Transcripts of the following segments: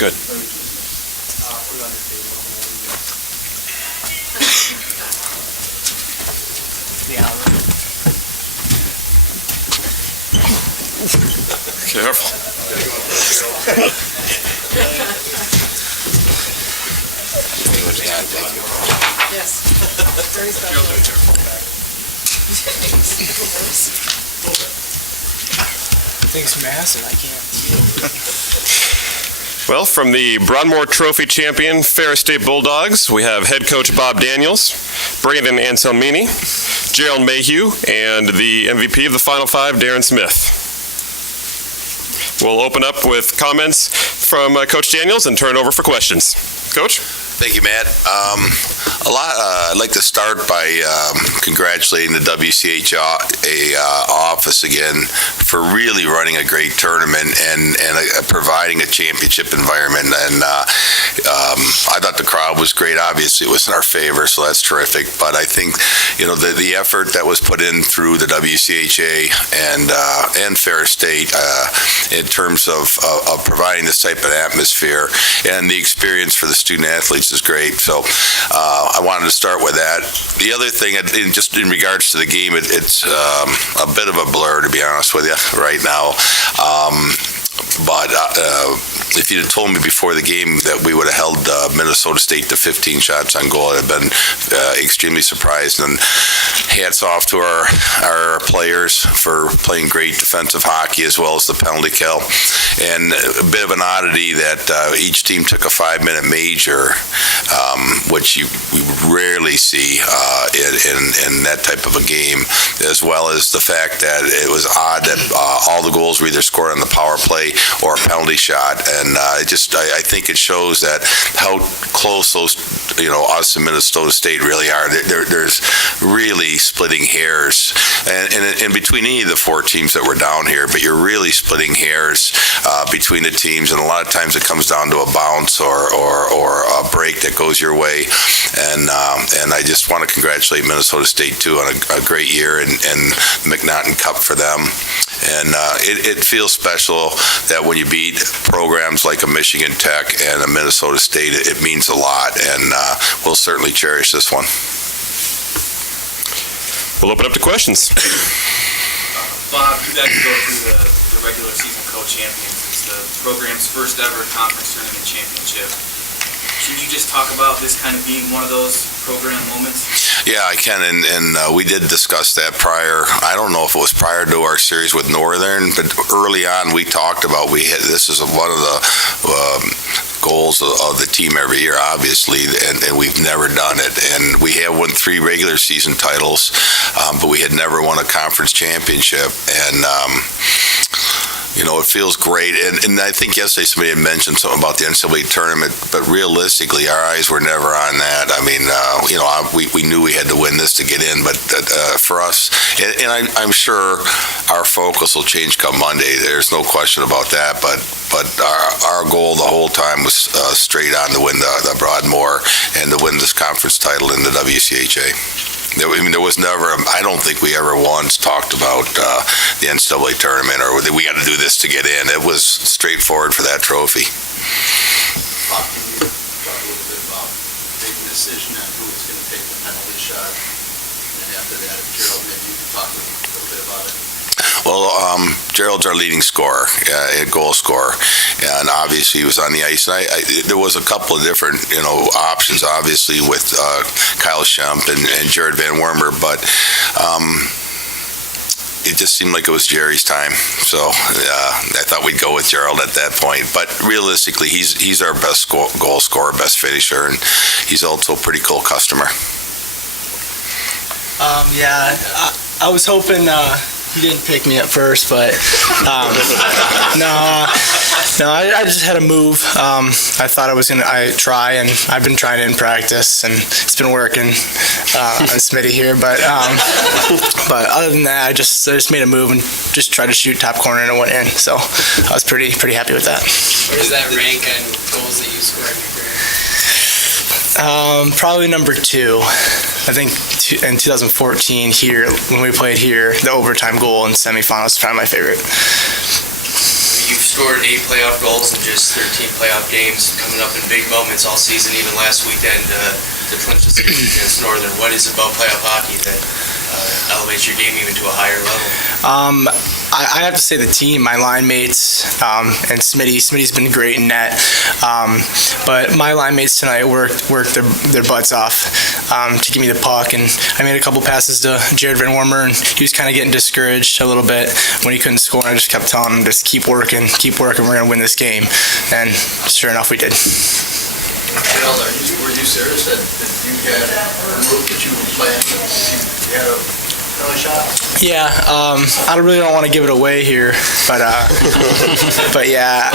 Good. Careful. Yes. Very special. Thanks, Mass, and I can't. Well, from the Broadmoor Trophy champion Ferris State Bulldogs, we have head coach Bob Daniels, Brandon Anselmini, Gerald Mayhew, and the MVP of the Final Five, Darren Smith. We'll open up with comments from Coach Daniels and turn it over for questions. Coach? Thank you, Matt. I'd like to start by congratulating the WCHA office again for really running a great tournament and providing a championship environment. And I thought the crowd was great. Obviously, it was in our favor, so that's terrific. But I think, the effort that was put in through the WCHA and Ferris State in terms of providing this type of atmosphere and the experience for the student athletes is great. So I wanted to start with that. The other thing, just in regards to the game, it's a bit of a blur, to be honest with you, right now. But if you'd have told me before the game that we would have held Minnesota State to 15 shots on goal, I'd have been extremely surprised. And hats off to our players for playing great defensive hockey as well as the penalty kill. And a bit of an oddity that each team took a 5-minute major, which we rarely see in that type of a game, as well as the fact that it was odd that all the goals were either scored on the power play or a penalty shot. And I think it shows that how close those, us and Minnesota State really are. There's really splitting hairs, and in between any of the four teams that were down here, but you're really splitting hairs between the teams, and a lot of times it comes down to a bounce or a break that goes your way. And I just want to congratulate Minnesota State too on a great year and McNaughton Cup for them. And it feels special that when you beat programs like a Michigan Tech and a Minnesota State, it means a lot, and we'll certainly cherish this one. We'll open up to questions. Bob, you guys go through the regular season co-champions. It's the program's first ever conference tournament championship. Can you just talk about this kind of being one of those program moments? Yeah, I can, and we did discuss that prior. I don't know if it was prior to our series with Northern, but early on we talked about this is one of the goals of the team every year, obviously, and we've never done it. And we have won 3 regular season titles, but we had never won a conference championship. And it feels great. And I think yesterday somebody had mentioned something about the NCAA tournament, but realistically, our eyes were never on that. I mean, we knew we had to win this to get in, but for us, and I'm sure our focus will change come Monday. There's no question about that. But our goal the whole time was straight on to win the Broadmoor and to win this conference title in the WCHA. There was never, I don't think we ever once talked about the NCAA tournament or that we got to do this to get in. It was straightforward for that trophy. Bob, can you talk a little bit about making a decision on who was going to take the penalty shot? And after that, Gerald, maybe you can talk a little bit about it. Well, Gerald's our leading scorer, goal scorer, and obviously he was on the ice. And there was a couple of different, options, obviously with Kyle Schemp and Jared Van Wormer, but it just seemed like it was Jerry's time. So I thought we'd go with Gerald at that point. But realistically, he's our best goal scorer, best finisher, and he's also a pretty cool customer. I was hoping he didn't pick me at first, but no, I just had a move. I thought I try, and I've been trying it in practice, and it's been working on Smitty here. But other than that, I just made a move and just tried to shoot top corner, and it went in. So I was pretty happy with that. Where does that rank on goals that you scored in your career? Probably number 2. I think in 2014 here, when we played here, the overtime goal in semifinals was probably my favorite. You've scored 8 playoff goals in just 13 playoff games, coming up in big moments all season, even last weekend to clinch the series against Northern. What is it about playoff hockey that elevates your game even to a higher level? I have to say the team, my line mates, and Smitty's been great in net. But my line mates tonight worked their butts off to give me the puck, and I made a couple passes to Jared Van Wormer, and he was kind of getting discouraged a little bit when he couldn't score. And I just kept telling him, just keep working, we're going to win this game. And sure enough, we did. Gerald, were you serious that you had a move that you were playing, you had a penalty shot? Yeah, I really don't want to give it away here, but yeah,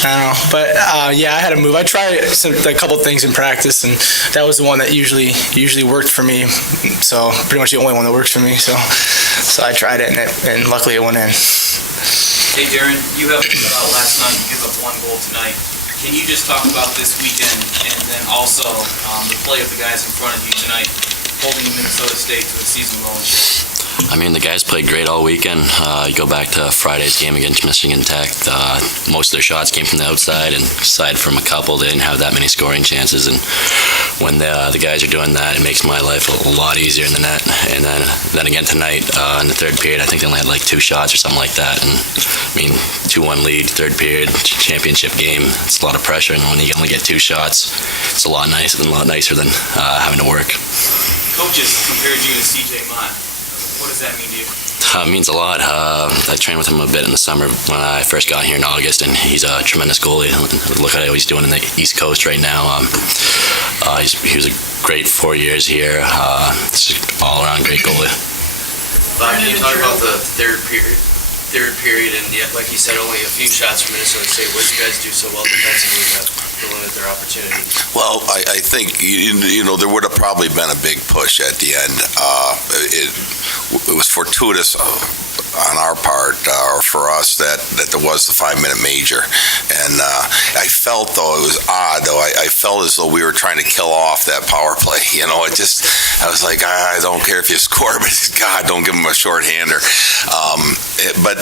I don't know. But yeah, I had a move. I tried a couple things in practice, and that was the one that usually worked for me. So pretty much the only one that works for me. So I tried it, and luckily it went in. Hey Darren, you have out last night, you give up 1 goal tonight. Can you just talk about this weekend and then also the play of the guys in front of you tonight, holding Minnesota State to a season-long shot? I mean, the guys played great all weekend. You go back to Friday's game against Michigan Tech. Most of their shots came from the outside, and aside from a couple, they didn't have that many scoring chances. And when the guys are doing that, it makes my life a lot easier in the net. And then again tonight, in the third period, I think they only had like 2 shots or something like that. And I mean, 2-1 lead, third period, championship game. It's a lot of pressure, and when you only get 2 shots, it's a lot nicer than having to work. Coaches compared you to C.J. Mott. What does that mean to you? It means a lot. I trained with him a bit in the summer when I first got here in August, and he's a tremendous goalie. Look at what he's doing in the East Coast right now. He was a great 4 years here. Just all-around great goalie. Bob, can you talk about the third period, and yet, like you said, only a few shots from Minnesota State. What did you guys do so well defensively to limit their opportunities? Well, I think, there would have probably been a big push at the end. It was fortuitous on our part, or for us, that there was the 5-minute major. And I felt, though, it was odd, though, I felt as though we were trying to kill off that power play. I was like, I don't care if you score, but God, don't give them a shorthander. But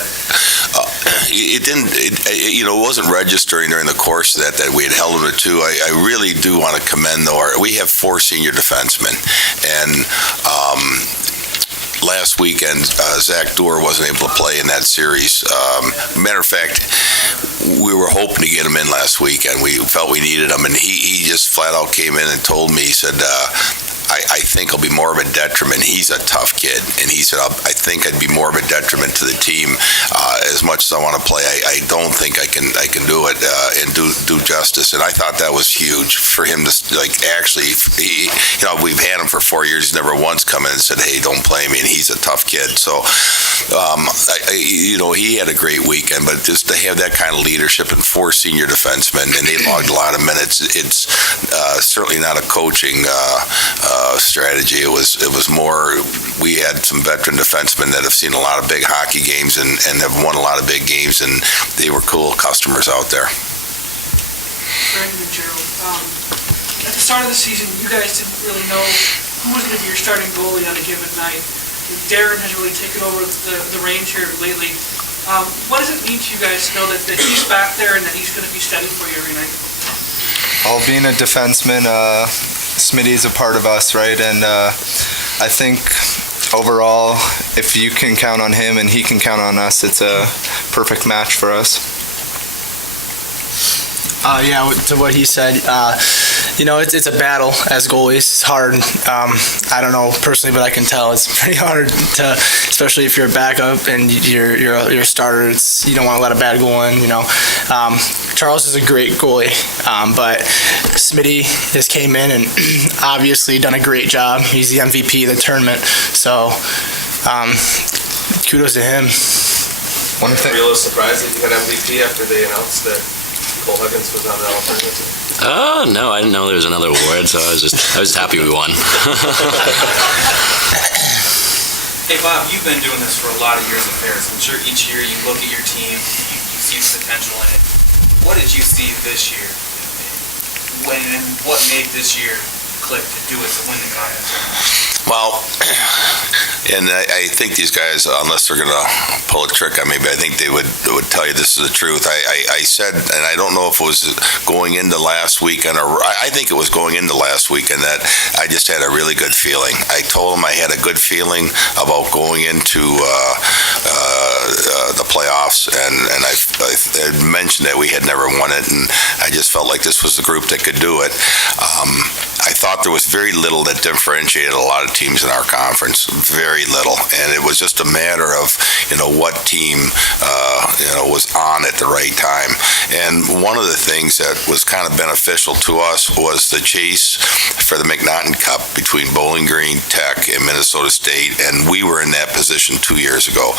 it didn't, it wasn't registering during the course that we had held them to 2. I really do want to commend, though, we have 4 senior defensemen, and last weekend, Zach Doerr wasn't able to play in that series. Matter of fact, we were hoping to get him in last weekend. We felt we needed him, and he just flat out came in and told me, he said, I think I'll be more of a detriment. He's a tough kid, and he said, I think I'd be more of a detriment to the team. As much as I want to play, I don't think I can do it and do justice. And I thought that was huge for him to actually. We've had him for 4 years. He's never once come in and said, "Hey, don't play me." And he's a tough kid. So, he had a great weekend. But just to have that kind of leadership and 4 senior defensemen, and they logged a lot of minutes. It's certainly not a coaching strategy. It was more, we had some veteran defensemen that have seen a lot of big hockey games and have won a lot of big games, and they were cool customers out there. Brandon and Gerald, at the start of the season, you guys didn't really know who was going to be your starting goalie on a given night. Darren has really taken over the reins here lately. What does it mean to you guys to know that he's back there and that he's going to be steady for you every night? Well, being a defenseman, Smitty's a part of us, right? And I think overall, if you can count on him and he can count on us, it's a perfect match for us. Yeah, to what he said, it's a battle as goalies. It's hard. I don't know personally, but I can tell it's pretty hard to, especially if you're a backup and you're a starter. You don't want to let a bad goal in. Charles is a great goalie, but Smitty has came in and obviously done a great job. He's the MVP of the tournament, so kudos to him. One thing. Were you a little surprised that you got MVP after they announced that Cole Huggins was on the alternative? No, I didn't know there was another award, so I was just happy we won. Hey Bob, you've been doing this for a lot of years at Ferris. I'm sure each year you look at your team, you see the potential in it. What did you see this year? And what made this year click to do it to win the conference? Well, and I think these guys, unless they're going to pull a trick on me, but I think they would tell you this is the truth. I said, and I don't know if it was going into last weekend, or I think it was going into last weekend, that I just had a really good feeling. I told them I had a good feeling about going into the playoffs, and I had mentioned that we had never won it, and I just felt like this was the group that could do it. I thought there was very little that differentiated a lot of teams in our conference, very little, and it was just a matter of, what team, was on at the right time. And one of the things that was kind of beneficial to us was the chase for the McNaughton Cup between Bowling Green, Tech, and Minnesota State, and we were in that position 2 years ago.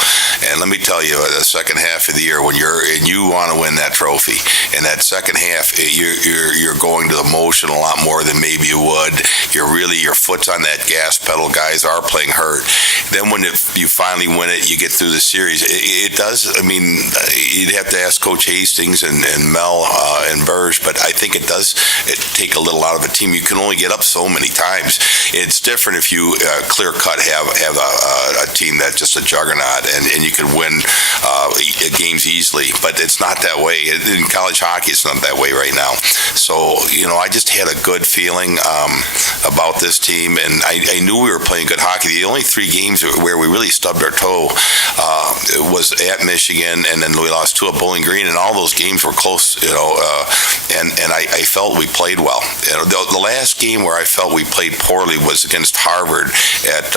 And let me tell you, the second half of the year, when you want to win that trophy, in that second half, you're going to the motion a lot more than maybe you would. Your foot's on that gas pedal. Guys are playing hurt. Then when you finally win it, you get through the series. It does. I mean, you'd have to ask Coach Hastings and Mel and Burge, but I think it does take a little out of a team. You can only get up so many times. It's different if you clear cut have a team that's just a juggernaut and you can win games easily. But it's not that way in college hockey. It's not that way right now. So I just had a good feeling about this team, and I knew we were playing good hockey. The only 3 games where we really stubbed our toe was at Michigan, and then we lost 2 at Bowling Green, and all those games were close, and I felt we played well. The last game where I felt we played poorly was against Harvard at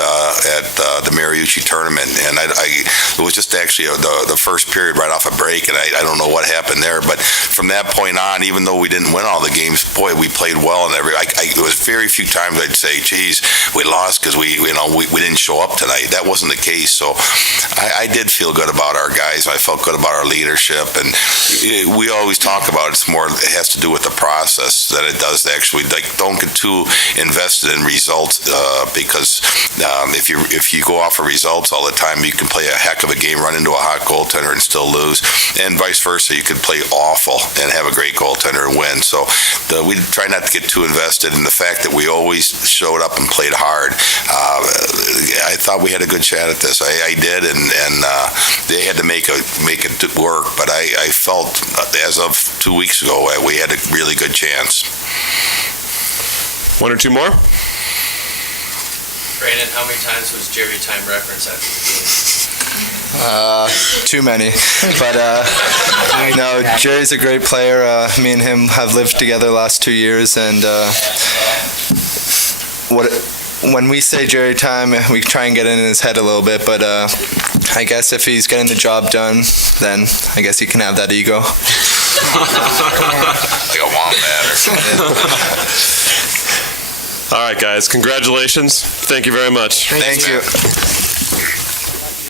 the Mariucci tournament, and it was just actually the first period right off a break, and I don't know what happened there, but from that point on, even though we didn't win all the games, boy, we played well, and it was very few times I'd say, geez, we lost because we didn't show up tonight. That wasn't the case. So I did feel good about our guys. I felt good about our leadership, and we always talk about it has to do with the process than it does actually. Like, don't get too invested in results because if you go off of results all the time, you can play a heck of a game, run into a hot goaltender and still lose, and vice versa. You could play awful and have a great goaltender and win. So we try not to get too invested in the fact that we always showed up and played hard. I thought we had a good shot at this. I did, and they had to make it work. But I felt, as of 2 weeks ago, we had a really good chance. 1 or 2 more? Brandon, how many times was Jerry time referenced after the game? Too many, but no, Jerry's a great player. Me and him have lived together the last 2 years, and when we say Jerry time, we try and get in his head a little bit, but I guess if he's getting the job done, then I guess he can have that ego. Like a wombat. All right, guys, congratulations. Thank you very much. Thank you.